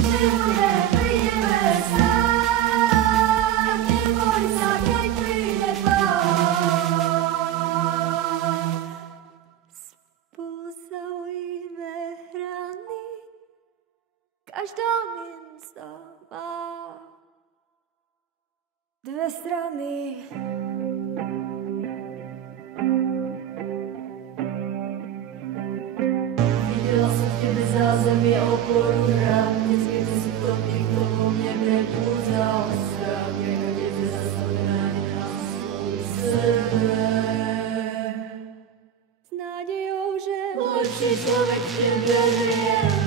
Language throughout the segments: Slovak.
Prídeme stáť, neboj sa, keď príde Pán. Spolu zaujíme hrany, každá minca má dve strany. Videla som v tebe zázemie, oporu, hrad, vždycky ty si to nikto vo mne prebúdzal strach, nechať tebe zastavená na sebe. S nádejou, že lepší človek v tebe žijeme.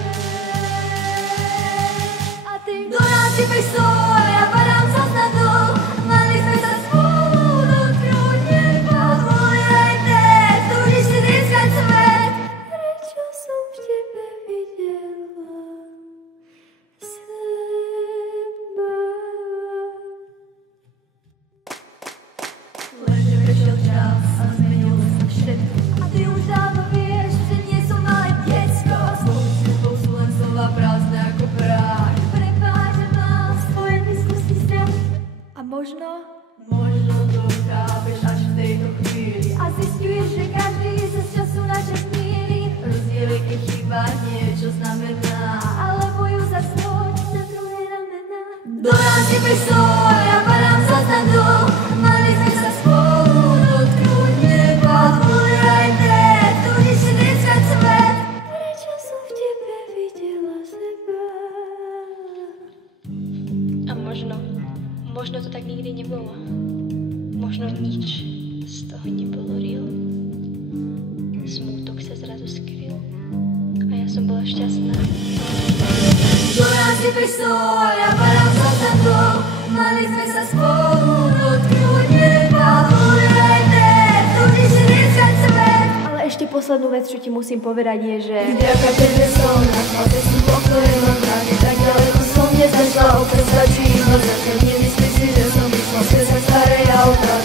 A ty do nás si pristoj, ja padám sa na dol, mali sme sa spolu dotknúť neba. Hľadaj dnes, túžiš si získať svet. Prečo som v tebe videla seba? Lenže prešiel čas a zmenil sa všetko. A ty už dávno vieš, že nie som malé decko. Svojou sľubou sú len slova prázdne ako prach. Prepáč, že mám v svojej blízkosti strach. A možno to chápeš až v tejto chvíli. A zisťuješ, že každý sa z času na čas míli. Rozdiely, keď chýba niečo znamená, ale boju za svoj na druhé ramená. Do nás si pristoj, ja padám sa na dol, mali sme sa spolu dotknúť neba. Hľadaj dnes, túžiš si získať svet. Prečo som v tebe videla seba? A možno to tak nikdy nebolo. Možno nič z toho nebolo real. Smútok sa zrazu skryl a ja som bola šťastná. Do nás si pristoj, ja padám sa na dol, mali sme sa spolu dotknúť neba. Hľadaj dnes, túžiš si získať svet. Ale ešte poslednú vec, čo ti musím povedať je, že Vďaka tebe som našla cestu, po ktorej mám kráčať. Tak ďaleko som nezašla, opäť stačí iba začať. Nemyslí si, že som vyšla skrze staré auta.